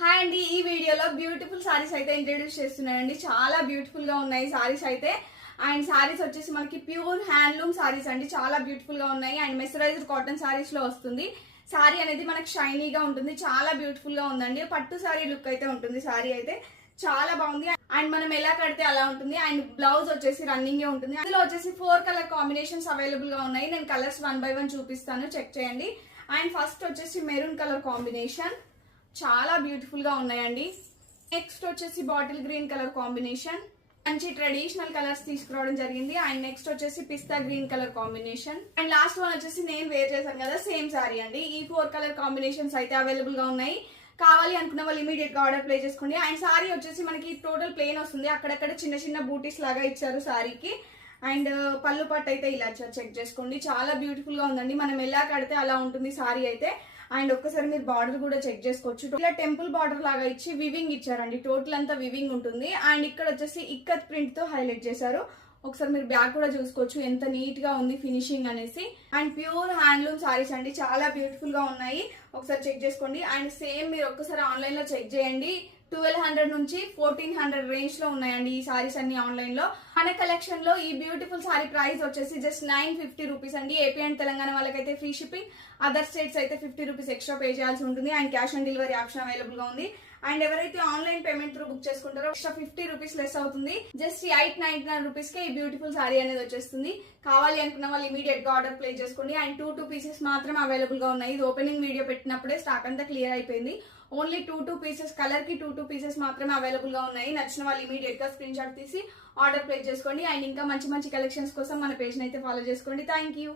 Hi అండి, ఈ వీడియోలో బ్యూటిఫుల్ సారీస్ అయితే ఇంట్రడ్యూస్ చేస్తున్నానండి. చాలా బ్యూటిఫుల్ గా ఉన్నాయి సారీస్ అయితే. అండ్ సారీస్ వచ్చేసి మనకి ప్యూర్ హ్యాండ్లూమ్ సారీస్ అండి. చాలా బ్యూటిఫుల్ గా ఉన్నాయి. అండ్ మెసరైజ్డ్ కాటన్ సారీస్ లో వస్తుంది. సారీ అనేది మనకి షైనీగా ఉంటుంది. చాలా బ్యూటిఫుల్ గా ఉందండి. పట్టు సారీ లుక్ అయితే ఉంటుంది. సారీ అయితే చాలా బాగుంది. అండ్ మనం ఎలా కడితే అలా ఉంటుంది. అండ్ బ్లౌజ్ వచ్చేసి రన్నింగ్ గే ఉంటుంది. అందులో వచ్చేసి 4 కలర్ కాంబినేషన్స్ అవైలబుల్ గా ఉన్నాయి. నేను కలర్స్ 1 by 1 చూపిస్తాను, చెక్ చేయండి. అండ్ ఫస్ట్ వచ్చేసి మెరూన్ కలర్ కాంబినేషన్, చాలా బ్యూటిఫుల్ గా ఉన్నాయండి. నెక్స్ట్ వచ్చేసి బాటిల్ గ్రీన్ కలర్ కాంబినేషన్, మంచి ట్రెడిషనల్ కలర్స్ తీసుకురావడం జరిగింది. అండ్ నెక్స్ట్ వచ్చేసి పిస్తా green colour combination. And last one వచ్చేసి నేను వేర్ చేశాను కదా, సేమ్ సారీ అండి. ఈ 4 కలర్ కాంబినేషన్స్ అయితే అవైలబుల్ గా ఉన్నాయి. కావాలి అనుకున్న వాళ్ళు ఇమీడియట్ గా ఆర్డర్ ప్లేస్ చేసుకోండి. అండ్ సారీ వచ్చేసి మనకి టోటల్ ప్లేన్ వస్తుంది. అక్కడక్కడ చిన్న చిన్న బూటీస్ లాగా ఇచ్చారు సారీకి. అండ్ పళ్ళు పట్టు అయితే ఇలా ఇచ్చారు, చెక్ చేసుకోండి. చాలా బ్యూటిఫుల్ గా ఉందండి. మనం ఎలా కడితే అలా ఉంటుంది సారీ అయితే. అండ్ ఒక్కసారి మీరు బార్డర్ కూడా చెక్ చేసుకోవచ్చు. ఇలా టెంపుల్ బార్డర్ లాగా ఇచ్చి వివింగ్ ఇచ్చారండి. టోటల్ అంతా వివింగ్ ఉంటుంది. అండ్ ఇక్కడ వచ్చేసి ఇక్కత్ ప్రింట్ తో హైలైట్ చేశారు. ఒకసారి మీరు బ్యాక్ కూడా చూసుకోవచ్చు ఎంత నీట్ గా ఉంది ఫినిషింగ్ అనేసి. అండ్ ప్యూర్ హ్యాండ్లూమ్ సారీస్ అండి, చాలా బ్యూటిఫుల్ గా ఉన్నాయి. ఒకసారి చెక్ చేసుకోండి. అండ్ సేమ్ మీరు ఒక్కసారి ఆన్లైన్ లో చెక్ చేయండి. 1200 నుంచి 1400 రేంజ్ లో ఉన్నాయండి ఈ సారీస్ అన్ని ఆన్లైన్ లో. మన కలెక్షన్ లో ఈ బ్యూటిఫుల్ సారీ ప్రైస్ వచ్చేసి జస్ట్ 950 రూపీస్ అండి. ఏపీ అండ్ తెలంగాణ వాళ్ళకైతే ఫ్రీ షిప్పింగ్, అదర్ స్టేట్స్ అయితే 50 రూపీస్ ఎక్స్ట్రా పే చేయాల్సి ఉంటుంది. And cash on delivery option available గా ఉంది. అండ్ ఎవరైతే ఆన్లైన్ పేమెంట్ త్రూ బుక్ చేసుకుంటారో ఎక్స్ట్రా 50 రూపీస్ లెస్ అవుతుంది. జస్ట్ 899 రూపీస్ కే ఈ బ్యూటిఫుల్ సారీ అనేది వచ్చేస్తుంది. కావాలి అనుకున్న వాళ్ళు ఇమీడియట్ గా ఆర్డర్ ప్లేస్ చేసుకోండి. అండ్ 2 పీసెస్ మాత్రం అవైలబుల్ గా ఉన్నాయి. ఇది ఓపెనింగ్ వీడియో పెట్టినప్పుడే స్టాక్ అంతా క్లియర్ అయిపోయింది. ఓన్లీ 2 పీసెస్, కలర్ కి 2 పీసెస్ మాత్రమే అవైలబుల్ గా ఉన్నాయి. నచ్చిన వాళ్ళు ఇమీడియట్ గా స్క్రీన్ షాట్ తీసి ఆర్డర్ ప్లేస్ చేసుకోండి. అండ్ ఇంకా మంచి మంచి కలెక్షన్స్ కోసం మన పేజ్ అయితే ఫాలో చేసుకోండి. Thank you.